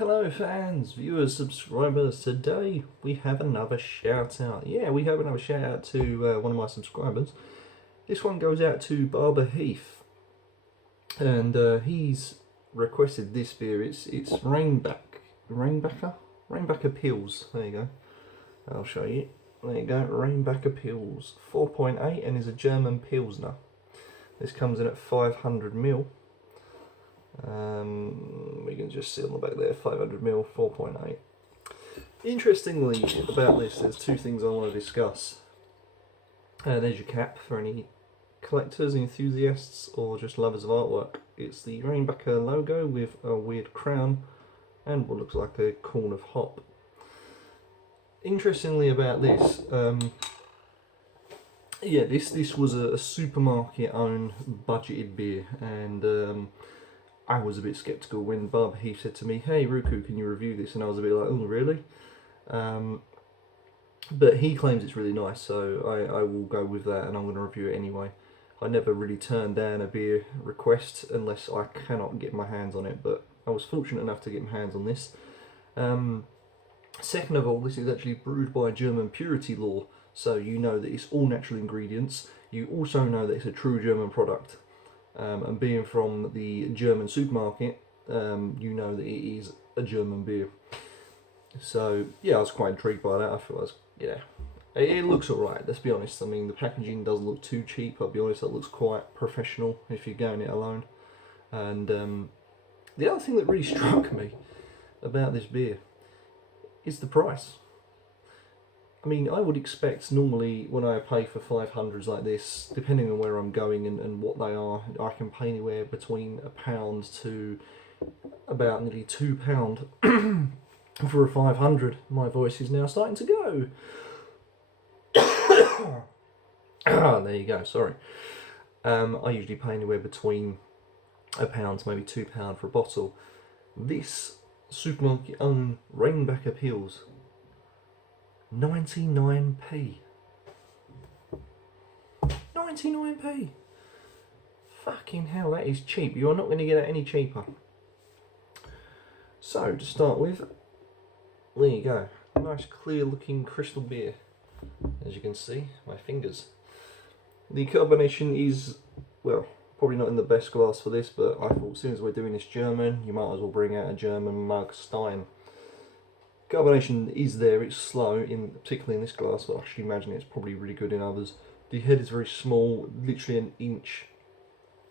Hello fans, viewers, subscribers. Today we have another shout out. Yeah, we have another shout out to one of my subscribers. This one goes out to Barber Heath, and he's requested this beer. It's Reinbacher Pils. There you go. I'll show you. There you go. Reinbacher Pils, 4.8, and is a German pilsner. This comes in at 500ml. We can just see on the back there, 500ml, 4.8. Interestingly about this, there's two things I want to discuss. There's your cap for any collectors, enthusiasts, or just lovers of artwork. It's the Reinbacher logo with a weird crown and what looks like a corn of hop. Interestingly about this, yeah, this was a supermarket owned budgeted beer, and I was a bit sceptical when Barber Heath said to me, "Hey Ruku, can you review this?" And I was a bit like, "Oh, really?" But he claims it's really nice, so I will go with that, and I'm going to review it anyway. I never really turn down a beer request unless I cannot get my hands on it, but I was fortunate enough to get my hands on this. Second of all, this is actually brewed by German purity law, so you know that it's all natural ingredients. You also know that it's a true German product. And being from the German supermarket, you know that it is a German beer. So yeah, I was quite intrigued by that. I thought, it looks alright, let's be honest. I mean, the packaging doesn't look too cheap, I'll be honest. It looks quite professional if you're going it alone. And the other thing that really struck me about this beer is the price. I mean, I would expect normally when I pay for 500s like this, depending on where I'm going and what they are, I can pay anywhere between £1 to about nearly £2 for a 500. My voice is now starting to go. There you go, sorry. I usually pay anywhere between £1 to maybe £2 for a bottle. This supermarket owned Reinbacher Pils, 99p. 99p. Fucking hell, that is cheap. You are not going to get it any cheaper. So, to start with, there you go. Nice clear looking crystal beer. As you can see, my fingers. The carbonation is, well, probably not in the best glass for this, but I thought as soon as we're doing this German, you might as well bring out a German mug stein. Carbonation is there, it's slow, particularly in this glass, but I should imagine it's probably really good in others. The head is very small, literally an inch.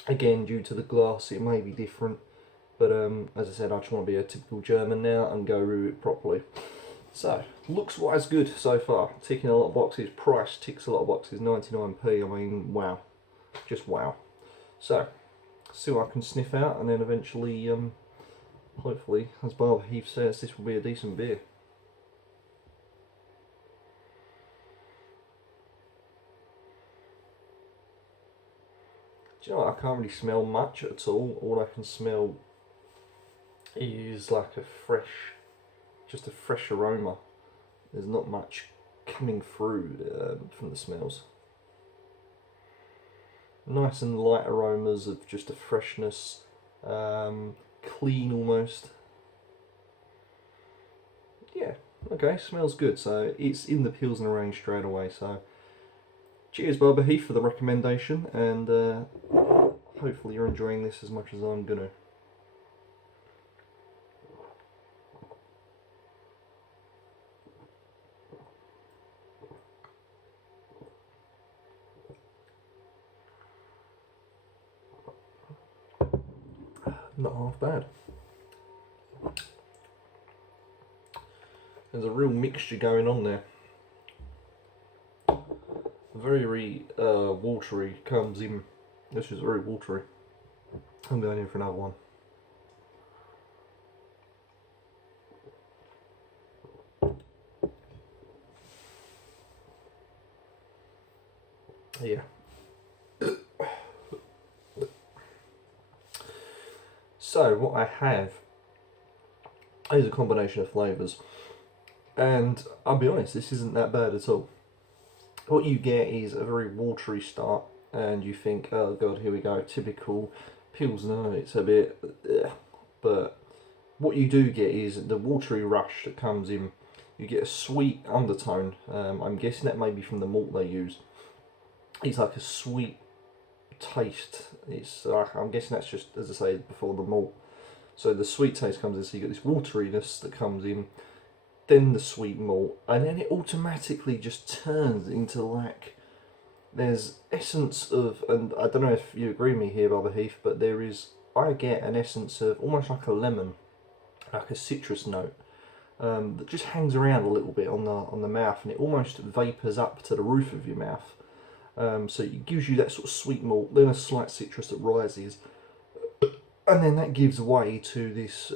Again, due to the glass, it may be different, but as I said, I just want to be a typical German now and go review it properly. So, looks wise good so far, ticking a lot of boxes. Price ticks a lot of boxes, 99p, I mean, wow, just wow. So, see what I can sniff out, and then eventually, hopefully, as Barber Heath says, this will be a decent beer. Do you know what? I can't really smell much at all. All I can smell is like just a fresh aroma. There's not much coming through from the smells. Nice and light aromas of just a freshness, clean almost. Yeah, okay, smells good. So it's in the Pilsner range straight away. So cheers Barber Heath for the recommendation, and hopefully you're enjoying this as much as I'm gonna. Not half bad. There's a real mixture going on there. Very watery comes in. This is very watery. I'm going in for another one. Yeah. So what I have is a combination of flavours, and I'll be honest, this isn't that bad at all. What you get is a very watery start, and you think, oh god, here we go, typical Pilsner, it's a bit, but what you do get is the watery rush that comes in. You get a sweet undertone. I'm guessing that may be from the malt they use. It's like a sweet taste. It's I'm guessing that's just, as I say, before the malt. So the sweet taste comes in, so you get this wateriness that comes in, then the sweet malt, and then it automatically just turns into like, there's essence of, and I don't know if you agree with me here, Barbara Heath, but I get an essence of almost like a lemon, like a citrus note, that just hangs around a little bit on the mouth, and it almost vapours up to the roof of your mouth. So it gives you that sort of sweet malt, then a slight citrus that rises, and then that gives way to this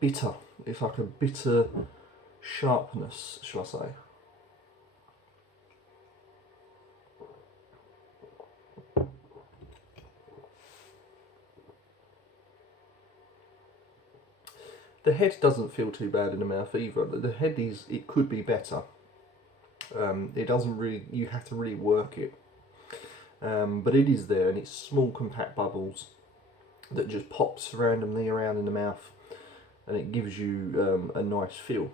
bitter. It's like a bitter sharpness, shall I say. The head doesn't feel too bad in the mouth either. The head it could be better. It doesn't really, you have to really work it. But it is there, and it's small compact bubbles that just pops randomly around in the mouth, and it gives you a nice feel.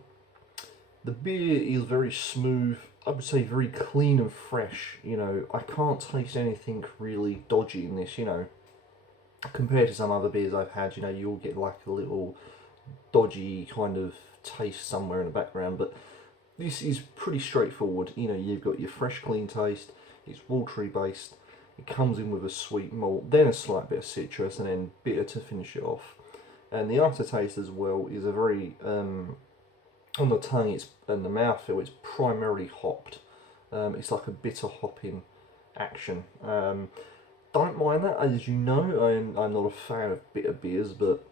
The beer is very smooth, I would say very clean and fresh. You know, I can't taste anything really dodgy in this, you know. Compared to some other beers I've had, you know, you'll get like a little dodgy kind of taste somewhere in the background, but this is pretty straightforward. You know, you've got your fresh clean taste, it's watery based, it comes in with a sweet malt, then a slight bit of citrus, and then bitter to finish it off. And the aftertaste as well is a very, on the tongue and the mouthfeel, it's primarily hopped. It's like a bitter hopping action. Don't mind that, as you know, I'm not a fan of bitter beers, but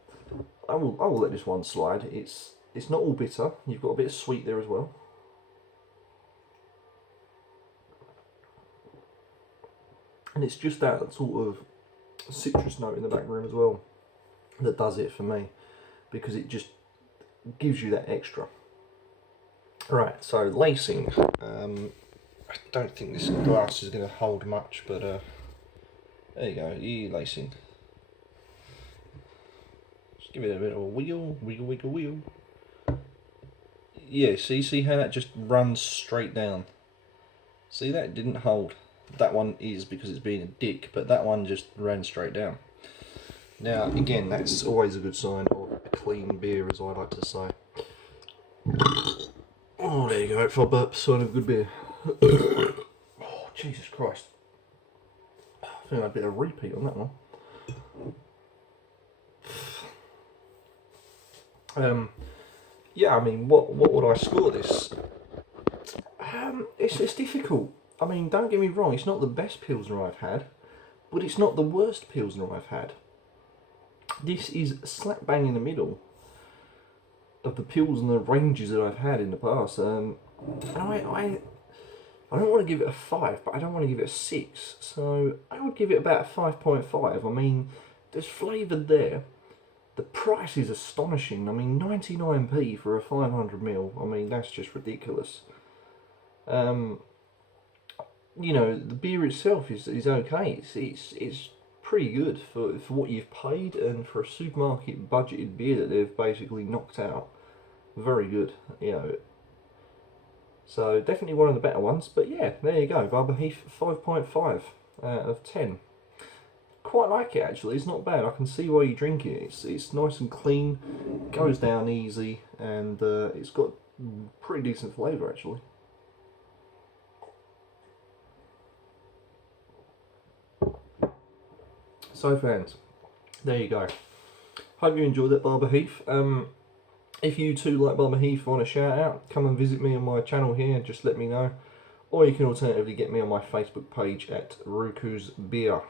I will let this one slide. It's not all bitter. You've got a bit of sweet there as well. And it's just that sort of citrus note in the background as well that does it for me, because it just gives you that extra. Right, so lacing. I don't think this glass is going to hold much, but there you go, lacing. Just give it a bit of a wiggle, wiggle, wiggle, wiggle. Yeah, see how that just runs straight down? See, that didn't hold. That one is because it's being a dick, but that one just ran straight down. Now, again, that's always a good sign of a clean beer, as I like to say. Oh, there you go. If I burp, sign of a good beer. Oh, Jesus Christ. I think I had a bit of repeat on that one. Yeah, I mean, what would I score this? It's difficult. I mean, don't get me wrong, it's not the best pilsner I've had, but it's not the worst pilsner I've had. This is slap bang in the middle of the pilsner ranges that I've had in the past. And I don't want to give it a 5, but I don't want to give it a 6. So I would give it about a 5.5. I mean, there's flavour there. The price is astonishing. I mean, 99p for a 500ml. I mean, that's just ridiculous. You know, the beer itself is okay. It's pretty good for what you've paid, and for a supermarket budgeted beer that they've basically knocked out. Very good, you know. So definitely one of the better ones. But yeah, there you go. Barbara Heath 5.5 out of 10. Quite like it actually. It's not bad. I can see why you drink it. It's nice and clean, goes down easy, and it's got pretty decent flavour actually. So fans, there you go. Hope you enjoyed that, Barbara Heath. If you too like Barbara Heath, want a shout out, come and visit me on my channel here, just let me know. Or you can alternatively get me on my Facebook page at Ruku's Beer.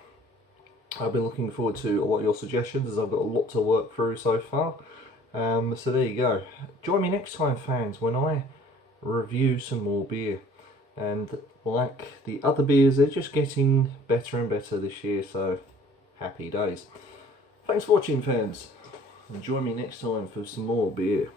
I've been looking forward to a lot of your suggestions, as I've got a lot to work through so far. So there you go. Join me next time, fans, when I review some more beer. And like the other beers, they're just getting better and better this year, so happy days. Thanks for watching, fans, and join me next time for some more beer.